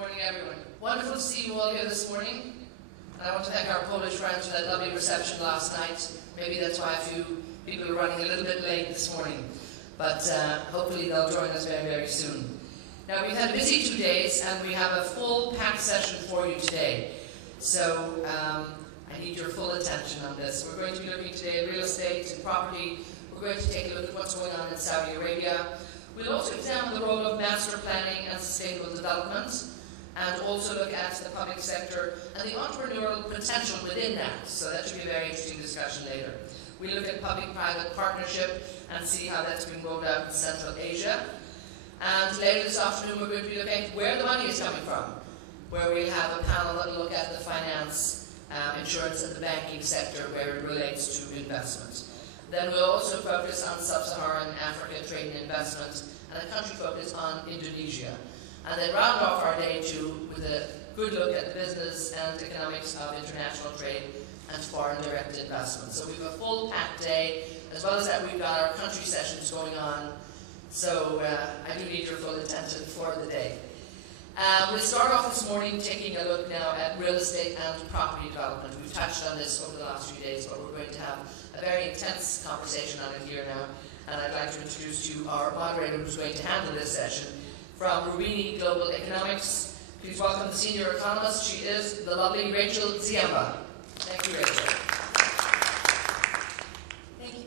morning, everyone. Wonderful to see you all here this morning. And I want to thank our Polish friends for that lovely reception last night. Maybe that's why a few people are running a little bit late this morning. But hopefully they'll join us very, very soon. Now, we've had a busy 2 days, and we have a full packed session for you today. So I need your full attention on this. We're going to be looking today at real estate and property. We're going to take a look at what's going on in Saudi Arabia. We'll also examine the role of master planning and sustainable development, and also look at the public sector and the entrepreneurial potential within that. So that should be a very interesting discussion later. We'll look at public-private partnership and see how that's been rolled out in Central Asia. And later this afternoon, we're going to be looking at where the money is coming from, where we'll have a panel that will look at the finance, insurance, and the banking sector where it relates to investment. Then we'll also focus on sub-Saharan Africa trade and investment, and a country focus on Indonesia. And then round off our day two with a good look at the business and economics of international trade and foreign direct investment. So we have a full packed day. As well as that, we've got our country sessions going on. So I do need your full attention for the day. We'll start off this morning taking a look now at real estate and property development. We've touched on this over the last few days, but we're going to have a very intense conversation on it here now. And I'd like to introduce to you our moderator who's going to handle this session. From Roubini Global Economics, please welcome the senior economist. She is the lovely Rachel Ziemba. Thank you, Rachel.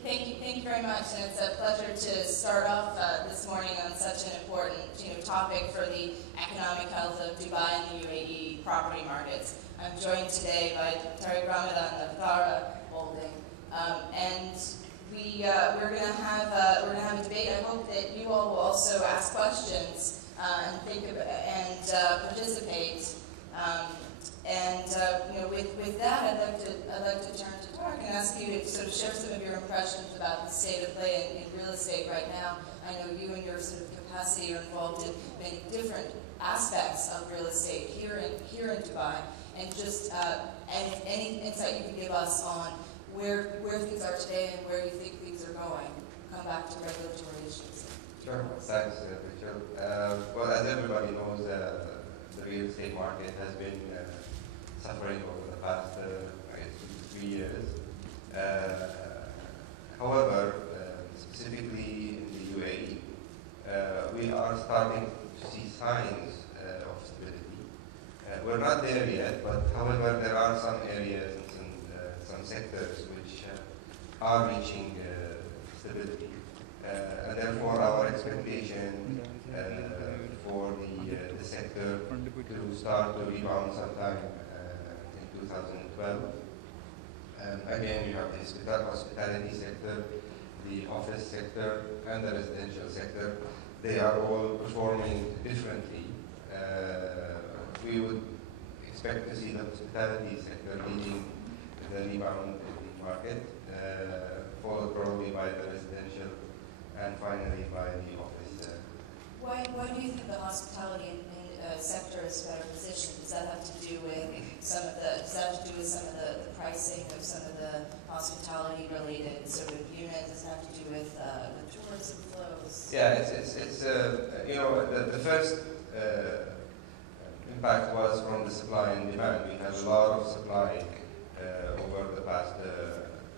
Thank you very much, and it's a pleasure to start off this morning on such an important topic for the economic health of Dubai and the UAE property markets. I'm joined today by Tariq Ramadan of Thara Holding, and we're going to have a debate. I hope that you all will also ask questions and think about, and participate. With that, I'd like to turn to Tariq and ask you to sort of share some of your impressions about the state of play in real estate right now. I know you and your sort of capacity are involved in many different aspects of real estate here in Dubai, and just any insight you can give us on where things are today and where you think things are going. Come back to regulatory issues. Sure. Thanks, Rachel. Well, as everybody knows, the real estate market has been suffering over the past 2 to 3 years. However, specifically in the UAE, we are starting to see signs of stability. We're not there yet, but however, there are some areas and some sectors which are reaching stability. And therefore, our expectation for the sector to start to rebound sometime in 2012. Again, you have the hospitality sector, the office sector, and the residential sector. They are all performing differently. We would expect to see the hospitality sector leading the rebound in the market, followed probably by the residential, and finally by the office. Why do you think the hospitality sector is better positioned? Does that have to do with some of the pricing of some of the hospitality related sort of units? Does it have to do with tourism flows? Yeah, it's the first impact was from the supply and demand. We had a lot of supply over the past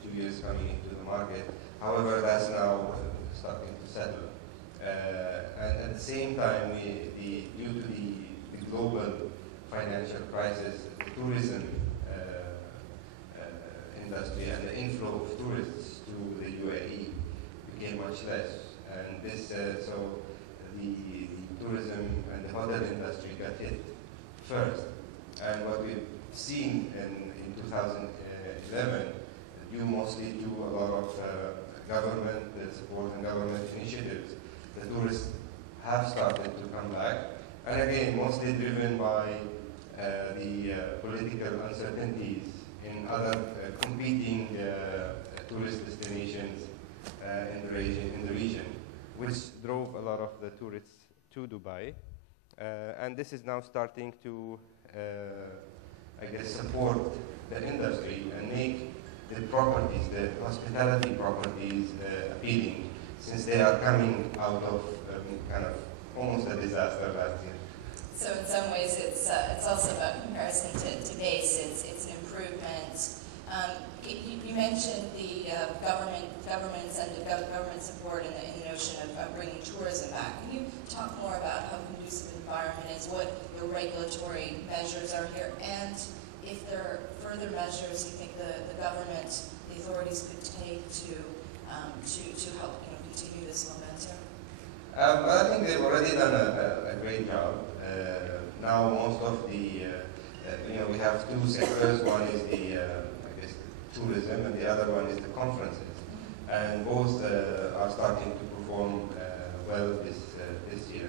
2 years coming into the market. However, that's now starting to settle. And at the same time, due to the global financial crisis, the tourism industry and the inflow of tourists to the UAE became much less. And this, so the tourism and the hotel industry got hit first. And what we've seen in 2011, due mostly to a lot of government support and government initiatives, the tourists have started to come back, and again, mostly driven by the political uncertainties in other competing tourist destinations in the region, which drove a lot of the tourists to Dubai, and this is now starting to, I guess, support the industry and make the properties, the hospitality properties, appealing, since they are coming out of kind of almost a disaster last year. So in some ways, it's also about comparison to base. It's an improvement. You mentioned the government support and the notion of bringing tourism back. Can you talk more about how conducive the environment is, what the regulatory measures are here, and if there are further measures you think the government, the authorities could take to help continue this momentum? Well, I think they've already done a great job. Now most of the, we have two sectors. One is the, tourism, and the other one is the conferences. And both are starting to perform well this year.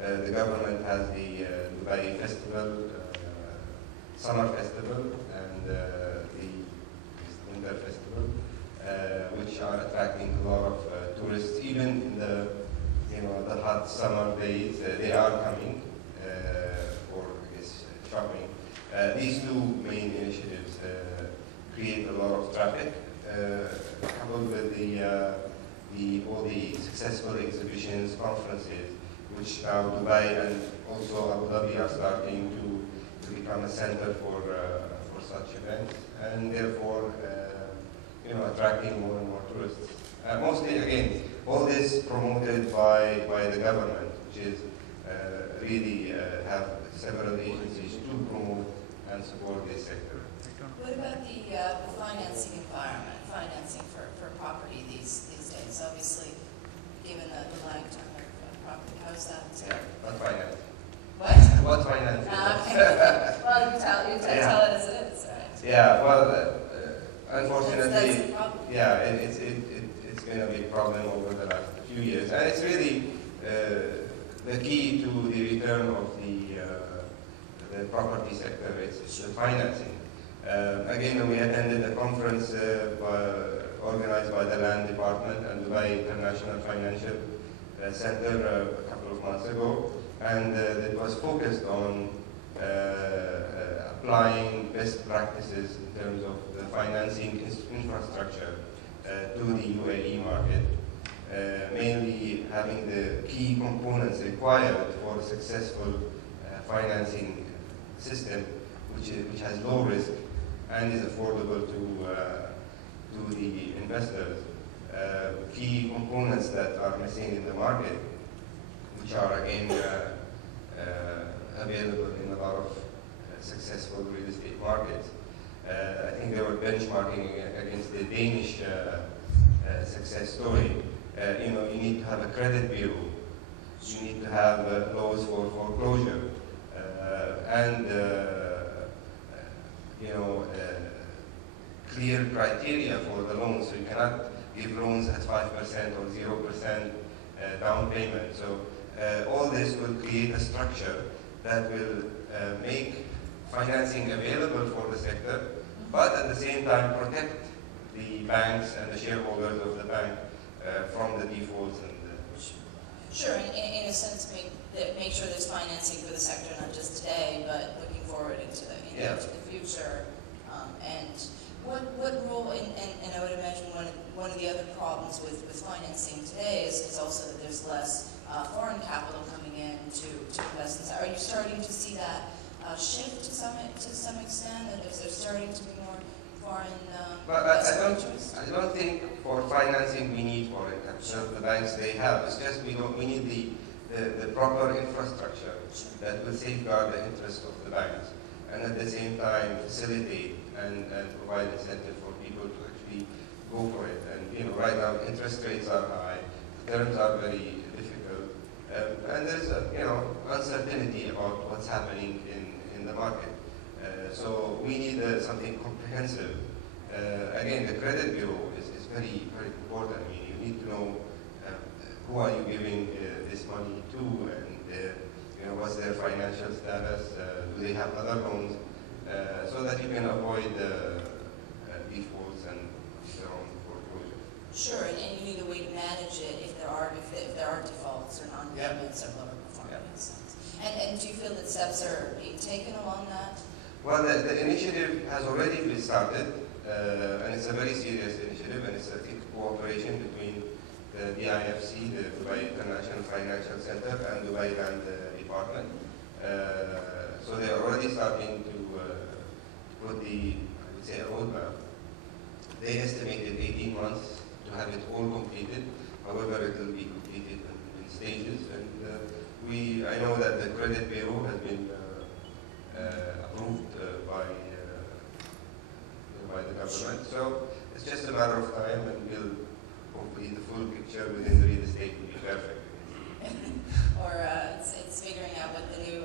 The government has the Dubai Festival, Summer Festival, and the Winter Festival, which are attracting a lot of tourists, even in the the hot summer days. They are coming for shopping. These two main initiatives create a lot of traffic, coupled with all the successful exhibitions, conferences, which now Dubai and also Abu Dhabi are starting to become a center for such events, and therefore attracting more and more tourists. Mostly, again, all this promoted by the government, which is really have several agencies to promote and support this sector. What about the financing environment, financing for property these days? Obviously, given the lag time of property, how's that? Yeah, what finance? What? What finance? Okay. Well, you tell it as it is, right? Yeah. Well, unfortunately, that's a problem. Yeah, it's been a big problem over the last few years, and it's really the key to the return of the property sector. It's the financing. Again, we attended a conference organized by the Land Department and Dubai International Financial Center a couple of months ago, and it was focused on applying best practices in terms of the financing infrastructure to the UAE market, mainly having the key components required for a successful financing system, which has low risk and is affordable to the investors. Key components that are missing in the market, which are again available in a lot of successful real estate markets. I think they were benchmarking against the Danish success story. You need to have a credit bureau. You need to have laws for foreclosure, and clear criteria for the loans. So you cannot give loans at 5% or 0% down payment. So all this will create a structure that will make financing available for the sector, but at the same time protect the banks and the shareholders of the bank from the defaults. Sure, in a sense, make sure there's financing for the sector, not just today, but looking forward into the future. And what role, and I would imagine one of the other problems with financing today is also that there's less foreign capital coming in to invest in. Are you starting to see that shift to some extent? That is there starting to be more foreign interest? I don't think for financing we need foreign capital. The banks they have. It's just we need the proper infrastructure that will safeguard the interest of the banks, and at the same time facilitate and provide incentive for people to actually go for it. And right now interest rates are high, terms are very difficult, and there's uncertainty about what's happening in the market. So we need something comprehensive. Again, the credit bureau is very, very important. I mean, you need to know who are you giving this money to, and what's their financial status, do they have other loans, so that you can avoid defaults and their own foreclosure. Sure, and you need a way to manage it if there are defaults or non-payments or lower performance. And do you feel that steps are being taken along that? Well, the initiative has already been started, and it's a very serious initiative, and it's a thick cooperation between the DIFC, the Dubai International Financial Center, and Dubai Land Department. So they are already starting to put the, I would say, a roadmap. They estimated 18 months to have it all completed. However, it will be completed in stages. And I know that the credit bureau has been approved by the government. So it's just a matter of time, and hopefully the full picture within the real estate will be perfect. Or it's figuring out what the new,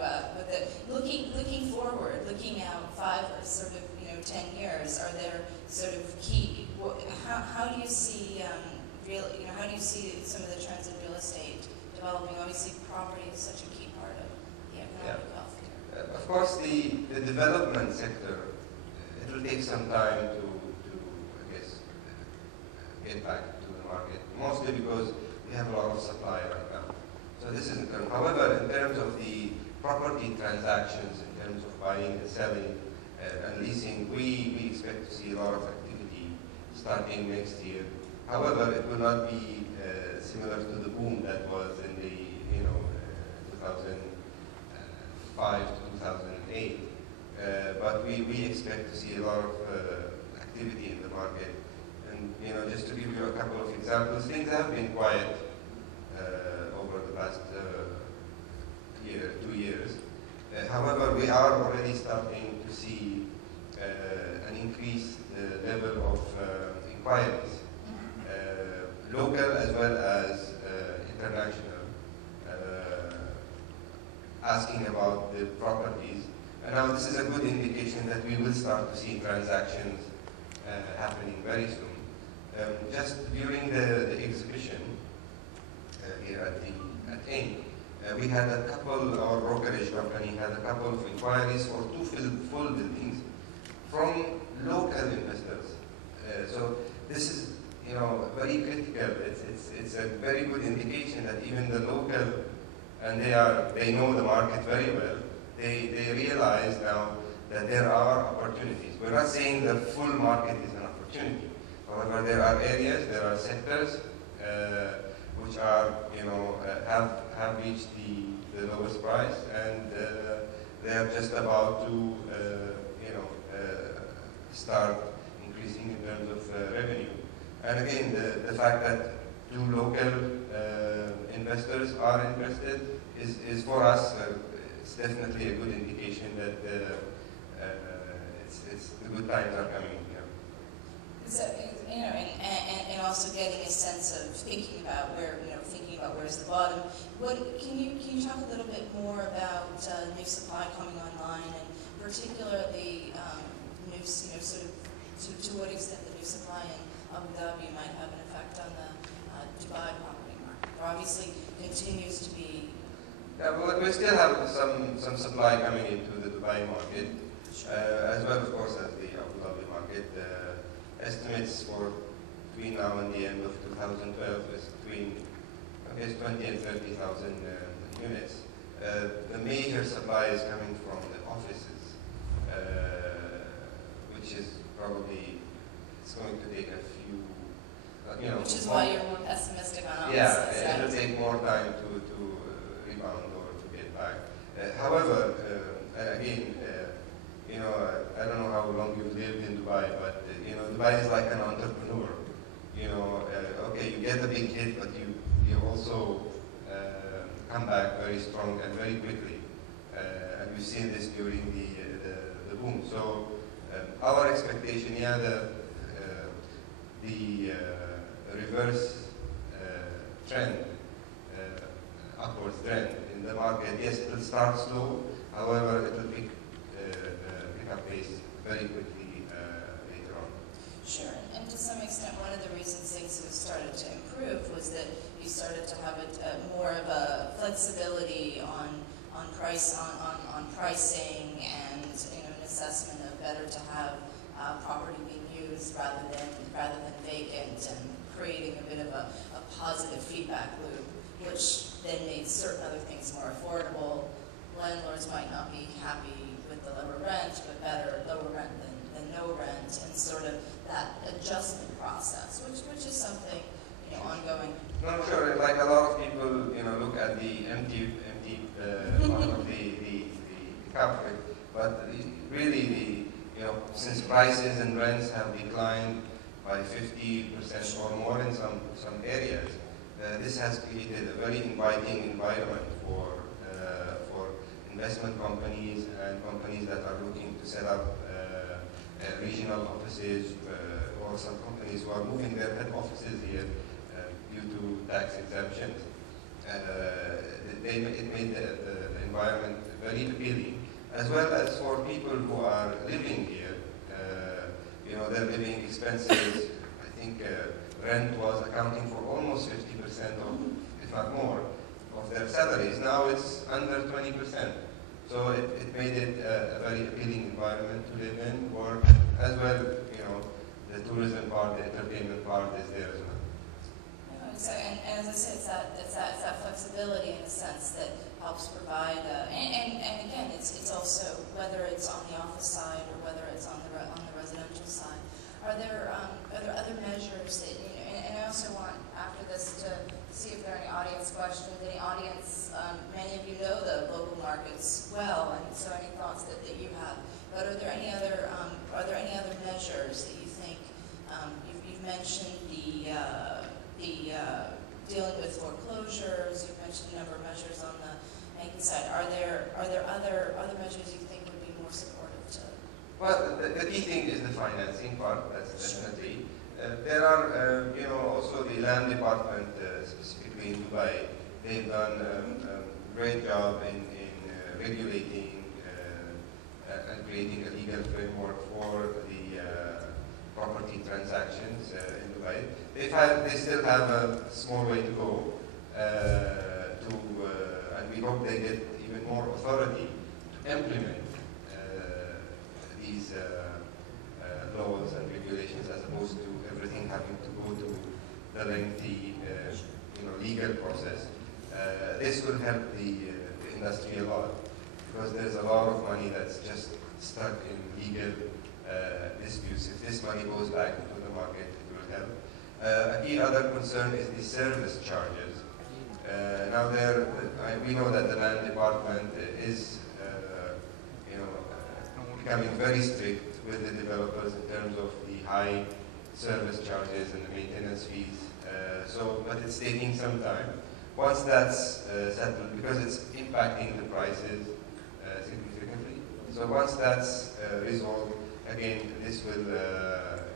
looking forward, looking out 5 or sort of 10 years. Are there sort of key? How do you see how do you see some of the trends in real estate developing? Obviously, property is such a key part of the economic wealth here. Of course, the development sector, it will take some time to I guess, get back to the market, mostly because we have a lot of supply right now. So this is important. However, in terms of the property transactions, in terms of buying and selling and leasing, we expect to see a lot of activity starting next year. However, it will not be similar to the boom that was in the 2005 to 2008. But we expect to see a lot of activity in the market. And just to give you a couple of examples, things have been quiet over the past 2 years. However, we are already starting to see an increased level of inquiries, local as well as international, asking about the properties. And now this is a good indication that we will start to see transactions happening very soon. Just during the exhibition here at AIM, we had a couple, our brokerage company had a couple of inquiries for 2 full buildings from local investors. So this is, very critical. It's a very good indication that even the local, and they know the market very well. They realize now that there are opportunities. We're not saying the full market is an opportunity. However, there are areas, there are sectors which are, have reached the lowest price, and they're just about to, start increasing in terms of revenue. And again, the fact that 2 local investors are interested is for us, it's definitely a good indication that the good times are coming. So, and also getting a sense of thinking about where's the bottom. Can you talk a little bit more about new supply coming online, and particularly sort of to what extent the new supply in Abu Dhabi might have an effect on the Dubai property market? There obviously continues to be. Yeah, but we still have some supply coming into the Dubai market, as well, of course, as the Abu Dhabi market. Estimates for between now and the end of 2012 is between 20 and 30,000 units. The major supply is coming from the offices, which is probably, it's going to take a few, which is why you're more pessimistic on offices. Yeah, it will take more time to rebound or to get back. However, again, I don't know how long you've lived in Dubai, but Dubai is like an entrepreneur. Okay, you get a big hit, but you also come back very strong and very quickly. And we've seen this during the boom. So our expectation, the reverse trend, upwards trend in the market, yes, it will start slow. However, it will pick up pace very quickly later on. Sure, and to some extent, one of the reasons things have started to improve was that you started to have more of a flexibility on pricing and an assessment of better to have property being used rather than vacant, and creating a bit of a positive feedback loop, which then made certain other things more affordable. Landlords might not be happy with the lower rent, but better lower rent than no rent, and sort of that adjustment process, which is something ongoing. No, sure. Like a lot of people, look at the empty part of the recovery. But really, since prices and rents have declined by 50% or more in some areas, this has created a very inviting environment for investment companies and companies that are looking to set up regional offices, or some companies who are moving their head offices here due to tax exemptions. It made the environment very appealing, as well as for people who are living here. Their living expenses, I think rent was accounting for almost 50% of, if not more, of their salaries. Now it's under 20%. So it made it a very appealing environment to live in, or as well, the tourism part, the entertainment part is there as well. And as I said, it's that flexibility in a sense that helps provide, and again, it's also, whether it's on the office side or whether it's on the residential side. Are there other measures that, and I also want, after this, to see if there are any audience questions. Any audience, many of you know the local markets well, and so any thoughts that you have. But are there any other measures that you think, you've mentioned the dealing with foreclosures, you've mentioned a number of measures on the banking side. Are there other measures you think would be more supportive to? Well, the key thing is the financing part, that's definitely. There are, also the land department, specifically in Dubai, they've done a great job in regulating and creating a legal framework for the property transactions in Dubai. They still have a small way to go, and we hope they get even more authority to implement these laws and regulations, as opposed to everything having to go to the lengthy, legal process. This will help the industry a lot, because there's a lot of money that's just stuck in legal disputes. If this money goes back into the market, it will help. A key other concern is the service charges. Now, we know that the land department is, becoming very strict with the developers in terms of the high service charges and the maintenance fees. But it's taking some time. Once that's settled, because it's impacting the prices significantly. So once that's resolved, again, this will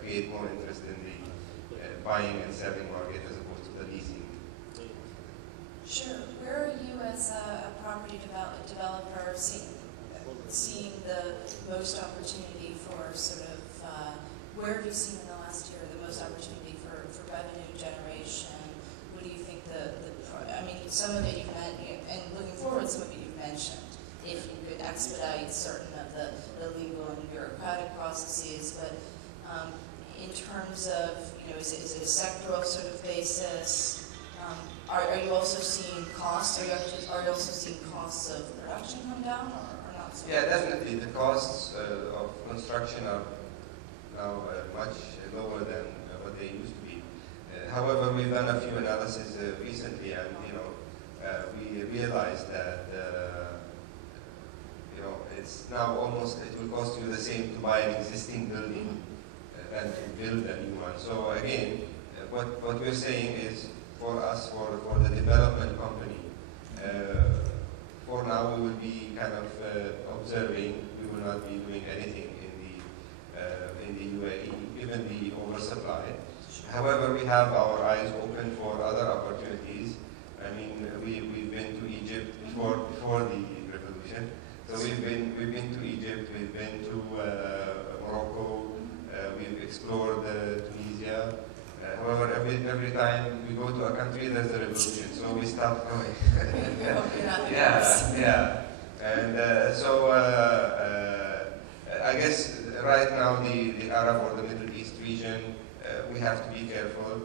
create more interest in the buying and selling market as opposed to the leasing. Sure. Where are you as a property developer seeing the most opportunity for where have you seen in the last year the most opportunity for revenue generation? What do you think some of it you've mentioned, and looking forward, some of it you've mentioned. If you could expedite certain of the legal and bureaucratic processes, but in terms of, is it a sectoral sort of basis? Are you also seeing costs? Are you also seeing costs of production come down, or not so much? Yeah, definitely. The costs of construction are now much lower than what they used to be. However, we've done a few analyses recently, and we realized that it's now almost, it will cost you the same to buy an existing building than to build a new one. So again, what we're saying is, for us, for the development company, for now we will be kind of observing. We will not be doing anything in the UAE, given the oversupply. However, we have our eyes open for other opportunities. I mean, we've been to Egypt before the revolution. So we've been to Egypt, we've been to Morocco, we've explored Tunisia. However, every time we go to a country, there's a revolution, so we stop going. Yeah. And I guess right now the Arab or the Middle East region, we have to be careful.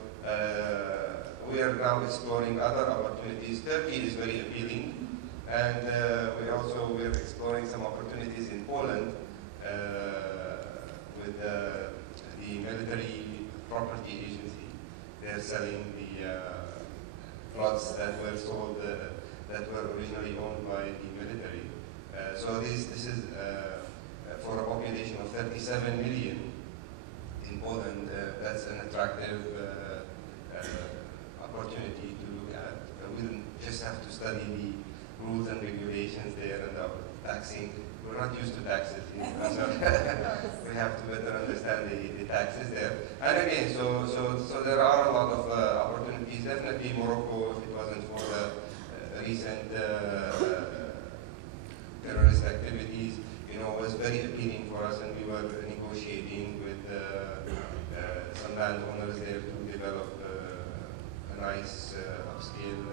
We are now exploring other opportunities. Turkey is very appealing. And we're exploring some opportunities in Poland with the military property agency. They're selling the plots that were sold, that were originally owned by the military. So this is for a population of 37 million in Poland. That's an attractive opportunity to look at. We don't just have to study the rules and regulations there and the taxing. We're not used to taxes here, so we have to better understand the taxes there. And again, so there are a lot of opportunities. Definitely Morocco, if it wasn't for the recent terrorist activities, was very appealing for us, and we were negotiating with some landowners there to develop a nice upscale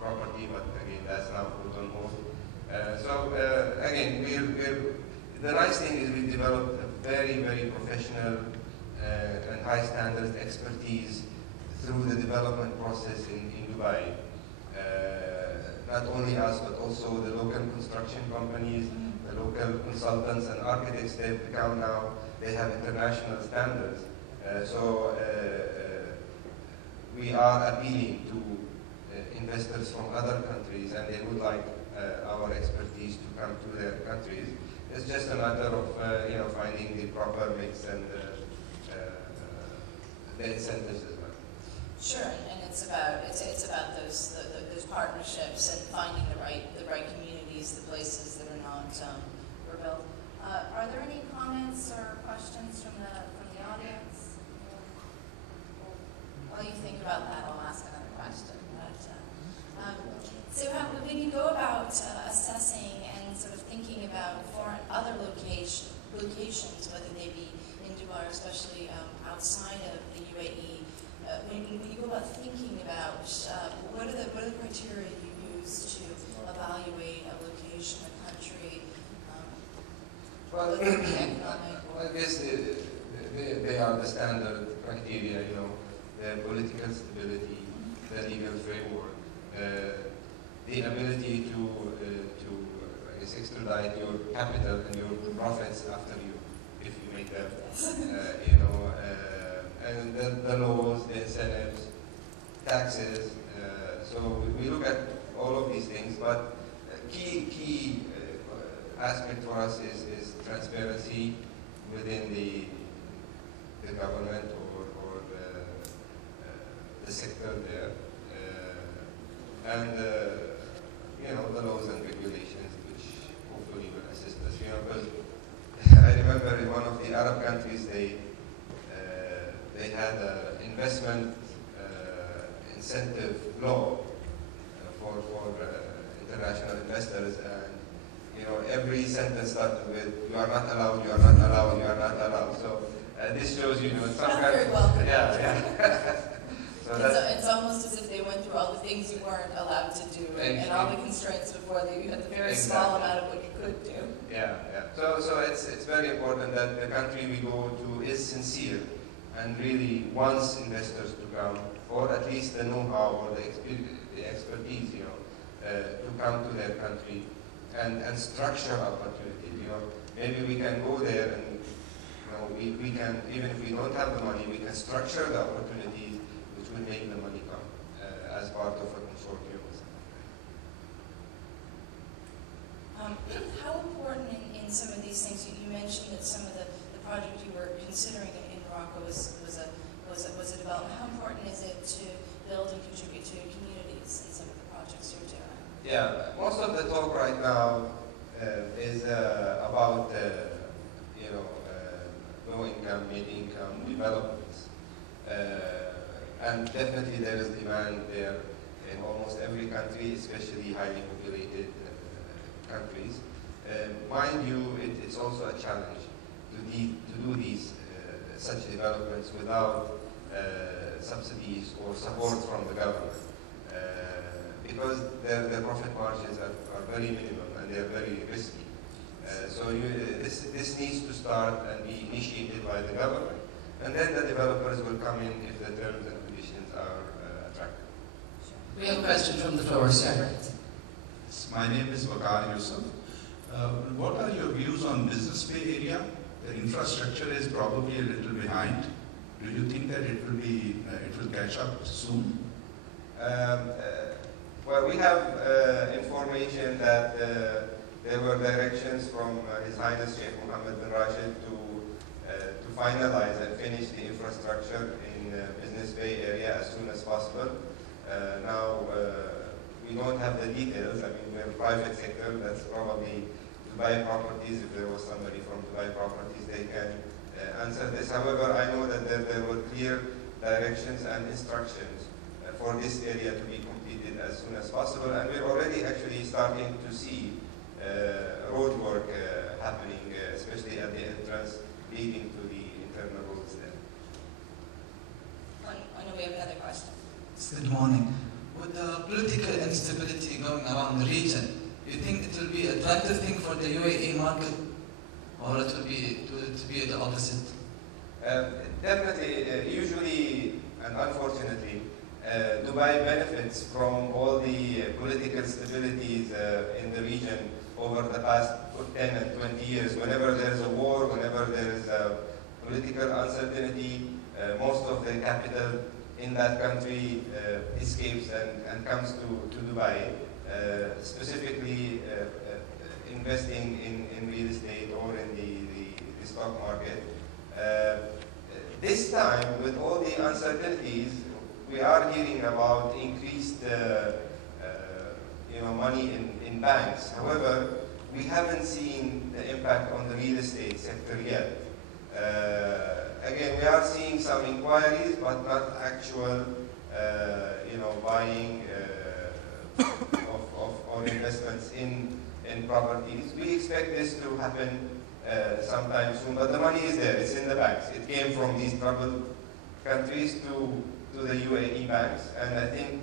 property, but again, that's now put on hold. Again, the nice thing is we developed a very, very professional and high standards expertise through the development process in Dubai. Not only us, but also the local construction companies, the local consultants and architects. They've become now, they have international standards. We are appealing to investors from other countries, and they would like our expertise to come to their countries. It's just a matter of finding the proper mix and the incentives as well. Sure, and it's about those partnerships and finding the right communities, the places that are not rebuilt. Are there any comments or questions from the audience? While you think about that, I'll ask another question. So how when you go about assessing and sort of thinking about other locations, whether they be in Dubai or especially outside of the UAE, when you go about thinking about what are the criteria you use to evaluate a location, a country, Well, whether it be economic or... I guess they are the standard criteria, the political stability, the legal framework, the ability to I guess, extradite your capital and your profits after if you make them, and the laws, the incentives, taxes. So we look at all of these things, but key aspect for us is transparency within the government or the sector there, and the laws and regulations, which hopefully will assist us. Because I remember in one of the Arab countries, they had an investment incentive law for international investors, and every sentence started with "you are not allowed, you are not allowed, you are not allowed." So this shows some not very welcome. Yeah. So it's almost as if they went through all the things you weren't allowed to do and all the constraints before you had the very small amount of what you could do. Yeah. So it's very important that the country we go to is sincere and really wants investors to come, or at least the know-how or the expertise, to come to their country and structure opportunities. Maybe we can go there and we can, even if we don't have the money, we can structure the opportunities which will make the money come as part of a consortium. How important in some of these things, you mentioned that some of the project you were considering in Morocco was a development. How important is it to build and contribute to communities in some of the projects you're doing? Yeah, most of the talk right now is about low income, mid income developments, and definitely there is demand there in almost every country, especially highly populated countries. Mind you, it's also a challenge to do these such developments without subsidies or support from the government, because their profit margins are very minimum and they're very risky. This needs to start and be initiated by the government, and then the developers will come in if the terms and conditions are attractive. We have a question from the floor, sir. My name is Waqar Yusuf. What are your views on Business Bay area? The infrastructure is probably a little behind. Do you think that it will catch up soon? Well, we have information that there were directions from His Highness Sheikh Mohammed bin Rashid to finalize and finish the infrastructure in Business Bay area as soon as possible. Now, we don't have the details. I mean, we're private sector. That's probably Dubai Properties. If there was somebody from Dubai Properties, they can answer this. However, I know that there were clear directions and instructions for this area to be completed as soon as possible. And we're already actually starting to see road work happening, especially at the entrance leading to the internal roads there. I know we have another question. Good morning. With the political instability going around the region, do you think it will be a attractive thing for the UAE market, or it will be the opposite? Definitely, usually and unfortunately, Dubai benefits from all the political stabilities in the region over the past 10 and 20 years. Whenever there is a war, whenever there is political uncertainty, most of the capital in that country escapes and comes to Dubai, specifically investing in real estate or in the stock market. This time, with all the uncertainties, we are hearing about increased money in banks. However, we haven't seen the impact on the real estate sector yet. Again, we are seeing some inquiries, but not actual, buying of investments in properties. We expect this to happen sometime soon, but the money is there. It's in the banks. It came from these troubled countries to the UAE banks, and I think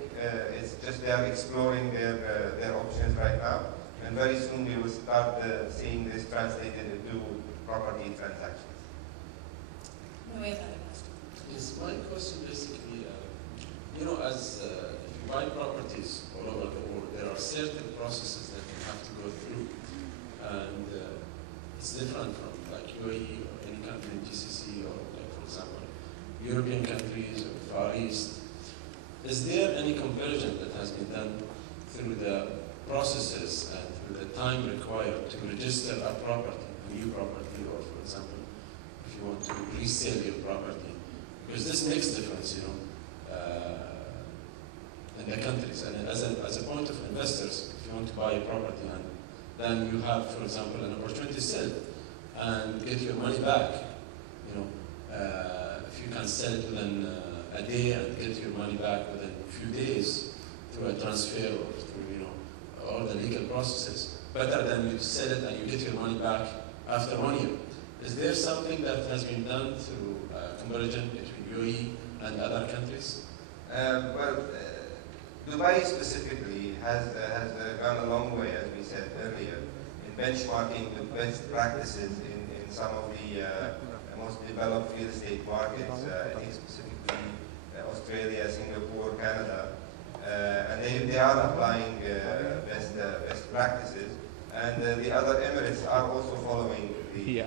it's just they are exploring their options right now, and very soon we will start seeing this translated into property transactions. No, we have another question. Yes, my question basically, as if you buy properties all over the world, there are certain processes that you have to go through, and it's different from like UAE or any country in GCC or, like, for example, European countries or Far East. Is there any conversion that has been done through the processes and through the time required to register a property, a new property, or for example, if you want to resell your property? Because this makes difference, in the countries. And as a point of investors, if you want to buy a property and then you have, for example, an opportunity to sell and get your money back, if you can sell it within a day and get your money back within a few days through a transfer or through, all the legal processes, better than you sell it and you get your money back after 1 year. Is there something that has been done through conversion between UAE and other countries? Dubai specifically has gone a long way, as we said earlier, in benchmarking with best practices in some of the most developed real estate markets, I think specifically Australia, Singapore, Canada, and they are applying best practices, and the other Emirates are also following the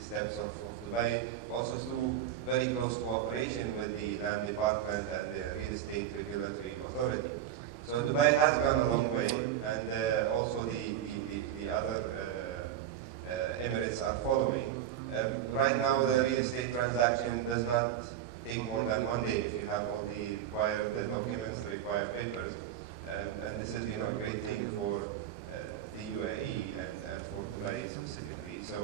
steps of Dubai, also through very close cooperation with the Land Department and the Real Estate Regulatory Authority. So Dubai has gone a long way, and also the other Emirates are following. Right now, the real estate transaction does not take more than 1 day if you have all the required documents, the required papers, and this is a great thing for the UAE and for Dubai specifically. So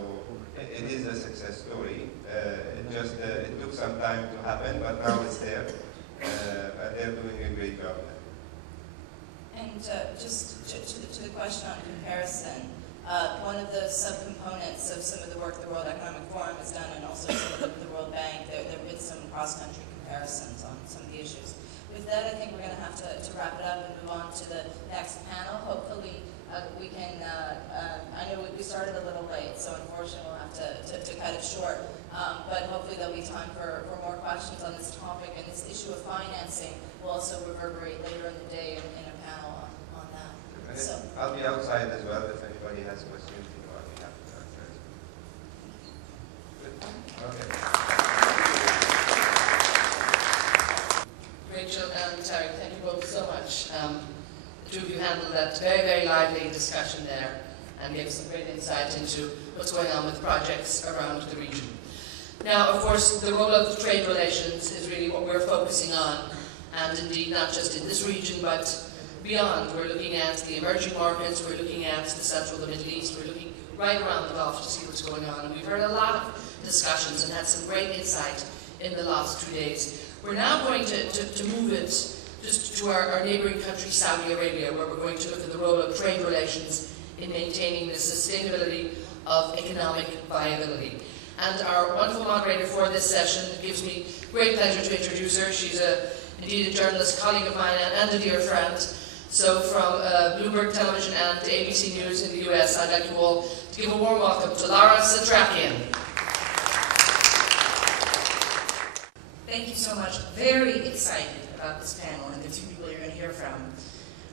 it is a success story. It took some time to happen, but now it's there, and they're doing a great job there. And just to the question on comparison, one of the subcomponents of some of the work the World Economic Forum has done, and also some of the World Bank, there have been some cross-country comparisons on some of the issues. With that, I think we're going to have to wrap it up and move on to the next panel. Hopefully, we can, I know we started a little late, so unfortunately we'll have to cut it short, but hopefully there'll be time for more questions on this topic, and this issue of financing will also reverberate later in the day in a panel on that. So I'll be outside as well if anybody has questions. I'll be happy to answer. Good. Okay. Rachel and Tarek, thank you both so much. The two of you handled that very, very lively discussion there. and gave us some great insight into what's going on with projects around the region. Now, of course, the role of trade relations is really what we're focusing on, and indeed not just in this region, but beyond. We're looking at the emerging markets, we're looking at the Central, the Middle East, we're looking right around the Gulf to see what's going on, and we've heard a lot of discussions and had some great insight in the last 2 days. We're now going to move it just to our neighbouring country, Saudi Arabia, where we're going to look at the role of trade relations in maintaining the sustainability of economic viability. And our wonderful moderator for this session, it gives me great pleasure to introduce her. She's indeed a journalist, colleague of mine, and a dear friend. So from Bloomberg Television and ABC News in the US, I'd like you all to give a warm welcome to Lara Satrakian. Thank you so much. Very excited about this panel and the two people you're going to hear from.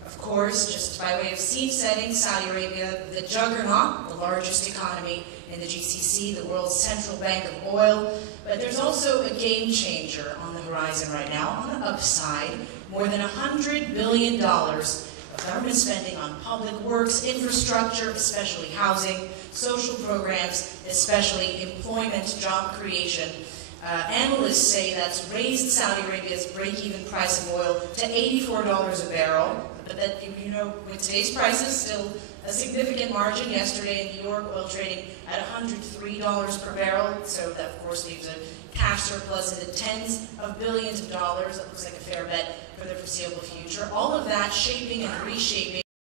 Of course, just by way of scene setting, Saudi Arabia, the juggernaut, the largest economy in the GCC, the world's central bank of oil. But there's also a game changer on the horizon right now, on the upside. More than $100 billion of government spending on public works, infrastructure, especially housing, social programs, especially employment, job creation. Analysts say that's raised Saudi Arabia's break-even price of oil to $84 a barrel. But that, you know, with today's prices, still a significant margin. Yesterday in New York, oil trading at $103 per barrel. So that, of course, leaves a cash surplus in the tens of billions of dollars. That looks like a fair bet for the foreseeable future. All of that shaping and reshaping